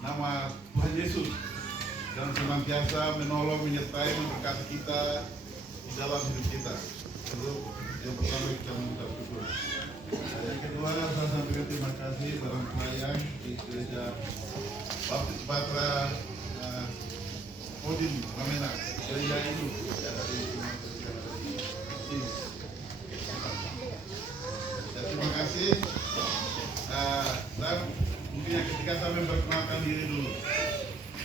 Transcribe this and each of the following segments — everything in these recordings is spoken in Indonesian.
nama Tuhan Yesus dan senantiasa menolong, menyertai, memberkati kita di dalam hidup kita. Lalu yang pertama kita mengucap syukur. Yang kedua, saya sampaikan terima kasih barang pelayan di gereja Baptis Batra Odin Wamena, gereja itu yang ada di sini. Terima kasih. Dan mungkin yang ketiga saya memperkenalkan diri dulu.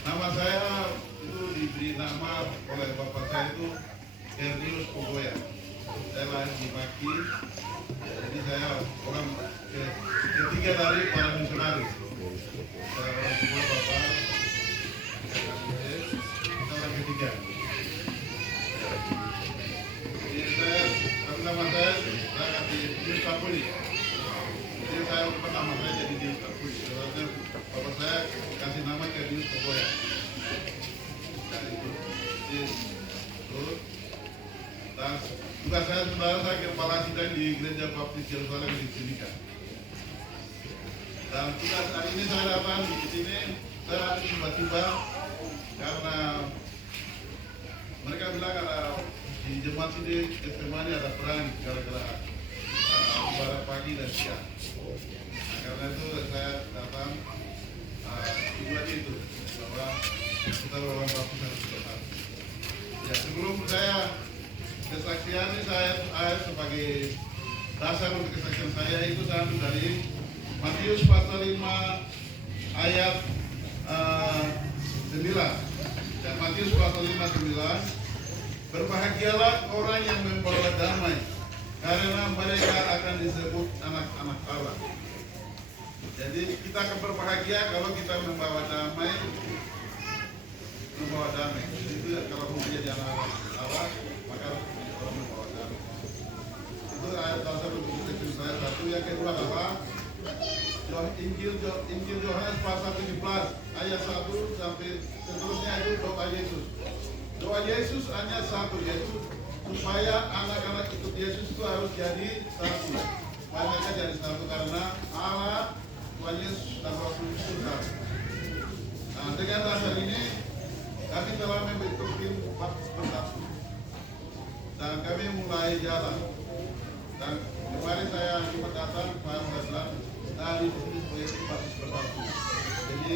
Nama saya itu diberi nama oleh bapak saya itu Ernius Pogoya. Saya lahir di Baki. Jadi saya orang ketiga dari para misionaris. Saya orang tua bapak, kita orang ketiga. Jadi nama saya kasih Dius Tapuli. Jadi saya ubah nama saya jadi Dius Tapuli. Sebabnya bapak saya kasih nama ke Dius Pogoya. Dan itu. Dan juga saya kepala sidang di Gereja Baptis Yerusalem di Timika. Dan tugas hari ini saya datang di sini, saya tiba-tiba karena mereka bilang ada di jemaat ini SMA ini ada perang gara-gara pada pagi dan siang. Nah, karena itu saya datang tujuan itu bahwa kita orang Baptis harus bersatu. Ya, sebelum saya kesaksian ini saya sebagai dasar untuk kesaksian saya itu saya ambil dari Matius pasal 5 ayat 9. Dan Matius pasal 5 9, berbahagialah orang yang membawa damai, karena mereka akan disebut anak-anak Allah. Jadi kita akan berbahagia kalau kita membawa damai. Jadi itu kalau mau menjadi anak Allah, maka orang membawa damai. Itu ayat dasar untuk kesaksian saya satu. Yang kedua adalah Injil Yohanes pasal 17 ayat 1 sampai seterusnya, itu doa Yesus. Doa Yesus hanya satu, yaitu supaya anak-anak ikut Yesus itu harus jadi satu. Supaya mereka jadi satu karena Allah, Tuhan Yesus dan Roh Kudus itu satu. Nah, dengan dasar ini kami telah membentuk tim Baptis Bersatu dan kami mulai jalan. Dan kemarin saya cuma datang saya bilang dari sini sebagai tim Baptis Bersatu. Jadi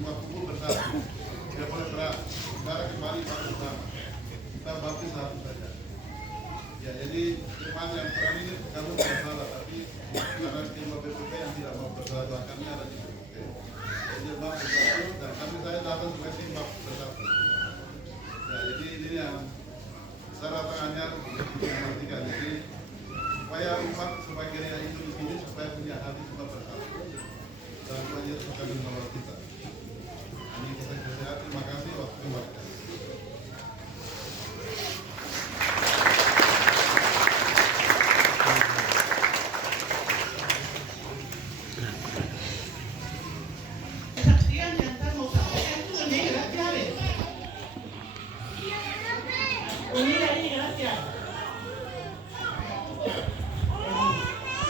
semua kumpul bersatu, tidak boleh berat. Sekarang kembali pada bersama. Kita baptis satu saja. Ya, jadi teman yang perang ini kalau bersalah, tapi karena tim BPP yang tidak mau bersalah, kami ada di BPP. Jadi baptis bersatu dan saya datang sebagai tim Baptis Bersatu. Ya, jadi ini yang secara tangannya diperhatikan. Jadi supaya umat sebagai yang itu di sini supaya punya hati semua bersatu. Dan Tuhan Yesus akan menolong kita. Ini kita sehat. Terima kasih. Waktu waktu.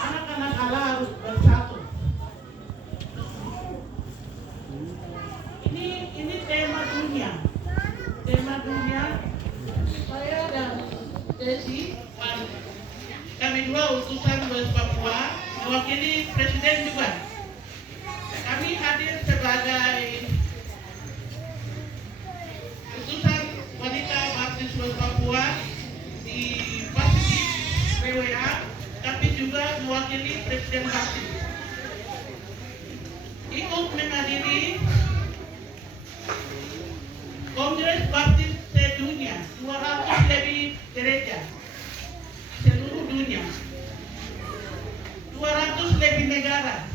Anak-anak Allah harus bersatu. Ini tema dunia. Saya dan Desi, kami dua utusan West Papua, mewakili Presiden juga. Kami hadir sebagai utusan wanita Baptis West Papua di Pasifik PWA, tapi juga mewakili Presiden Baptis. Ikut menghadiri Kongres Baptis sedunia, 200 lebih gereja seluruh dunia, 200 lebih negara.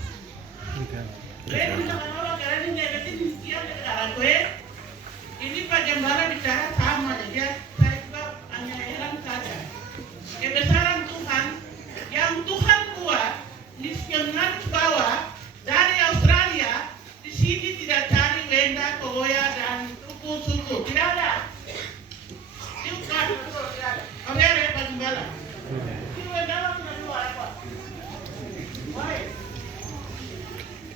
Ini Pak Gembala bicara sama saja, saya juga hanya heran saja. Kebesaran Tuhan, yang Tuhan buat, misionaris bawa dari Australia, di sini tidak cari Wenda, Kogoya, dan suku-suku, tidak ada. Oke, Pak Gembala. Ini Wenda sudah dua apa? Baik.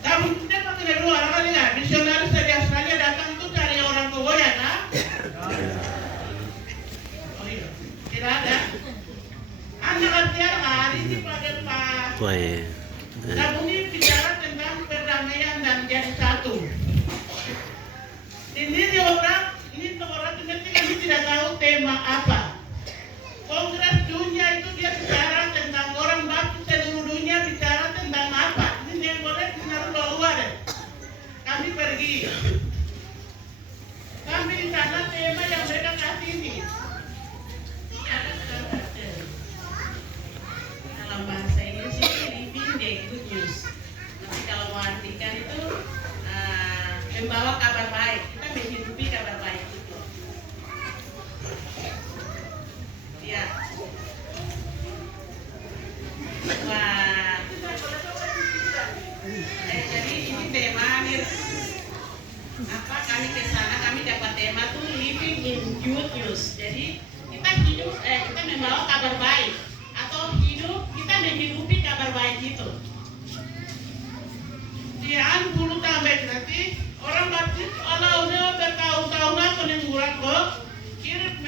Kamu tidak pakai dua, apa tidak? Misionaris lagi. Kami di sana tema yang mereka kasih ini. Dalam bahasa Inggris itu living the good news. Tapi kalau mau artikan itu membawa kabar baik. Kita menghidupi kabar baik itu. Ya. Wah. Jadi ini tema nih. Apa kami ke sana kami dapat tema tuh living in good news. Jadi kita hidup kita membawa kabar baik atau hidup kita menghidupi kabar baik itu. Dian bulu tambah nanti orang baptis Allah udah bertahun-tahun aku nengurat kok kirim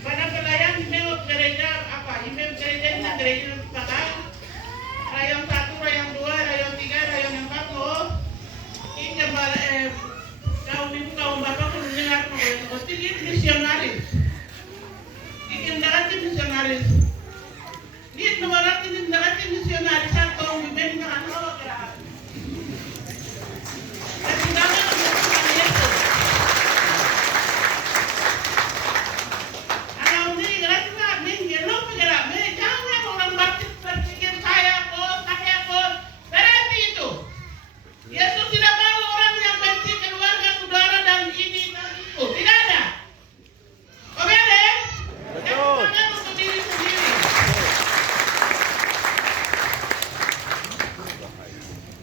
pada pelayan email gereja apa email gereja pakai rayon 1, rayon 2, rayon 3, rayon 4 loh. Ini kaum bapak mendengar pasti dia misionaris. Ini narasi misionaris. Dia narasi misionaris atau bimbingan Allah kerana. Dan kita melakukan itu. Kalau ini narasi nak mengelak bergerak, jangan orang baptis berpikir saya kok berarti itu. Yesus tidak mau orang yang benci keluarga, saudara dan ini dan itu. Tidak ada. Oke deh? Betul. Jangan untuk diri sendiri.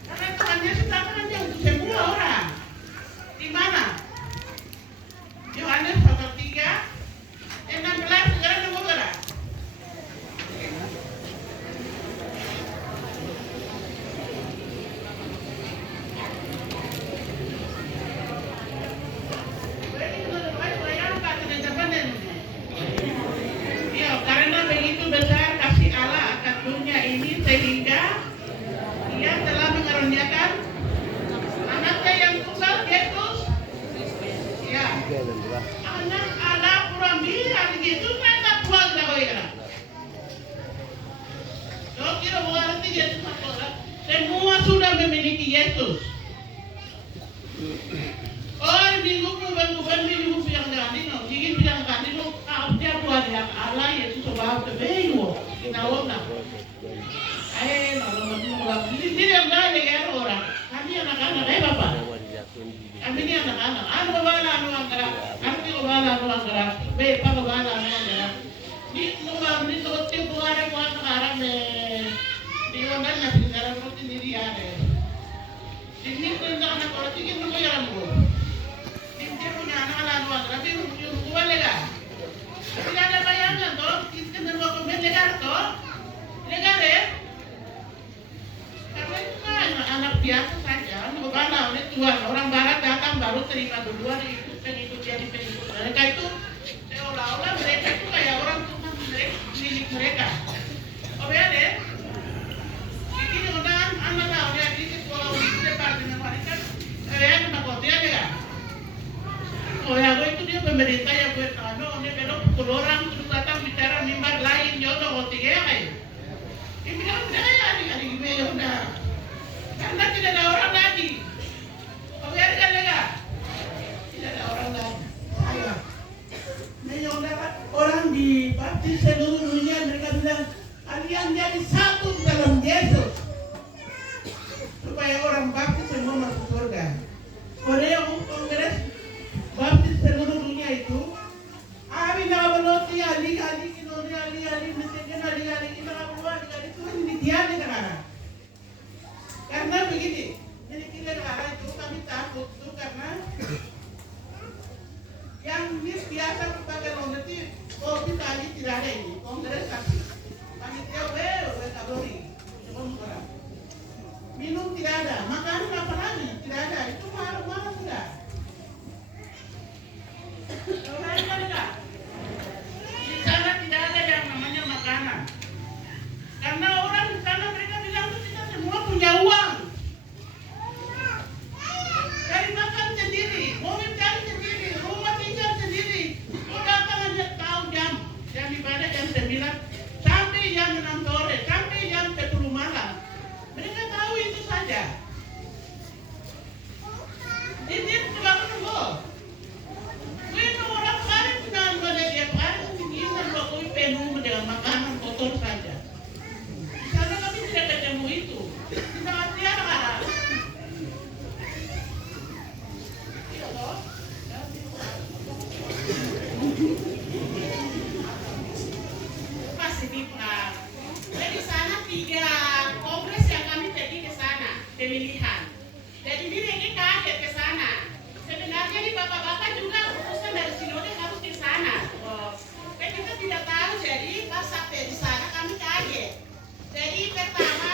Karena Tuhan Yesus lakukannya untuk semua orang. Di mana? Yohanes pasal 3, 16, sekarang nunggu berat. Karena begitu besar kasih Allah akan dunia ini sehingga Ia telah mengaruniakan anaknya yang tunggal Yesus. Ya, anak Allah kurang bilang gitu mereka buat ya. So kira mengerti Yesus apa? Semua sudah memiliki Yesus. Oh, minggu yang ganti no, ingin bilang ganti no, dia buat yang Allah Yesus sebab terbengo, kita orang. Malam ini yang dah negara orang. Kami anak-anak, bapak. Kami ni anak-anak. Anu bala anu anggaran, anu anggaran. Bepa bala anu anggaran. Di rumah ni tu tiap hari buat sekarang di orang nak sekarang roti diri ada. Ini tu anak orang tinggi nunggu jalan bu. Dia punya anak-anak anu anggaran. Dia buat lega. Tidak ada bayangan toh. Kita nak buat lega toh. Lega deh. Karena itu kan anak biasa saja, bagaimana oleh Tuhan orang Barat datang baru terima duluan ikut pengikut jadi pengikut mereka itu seolah-olah mereka itu kayak orang Tuhan milik mereka. Oh ya deh, ini dengan anak udah di sekolah di departemen wanita, ya nama kota ya. Oh ya gue itu dia pemerintah yang gue tahu, dia belok pukul orang terus datang bicara mimbar lain jodoh kota ya kayak. Ini bilang udah ya adik-adik gue ya udah. Karena tidak ada orang lagi. Kau biarkan lega. Tidak ada orang lagi. Saya. Yang dapat orang di baptis seluruh dunia mereka bilang kalian jadi satu dalam Yesus. Supaya orang baptis semua masuk surga. Korea Kongres baptis seluruh dunia itu. Abi nama beloti ali mestinya ali kita buat ali Tuhan ini dia sekarang. Karena begini, Jadi pertama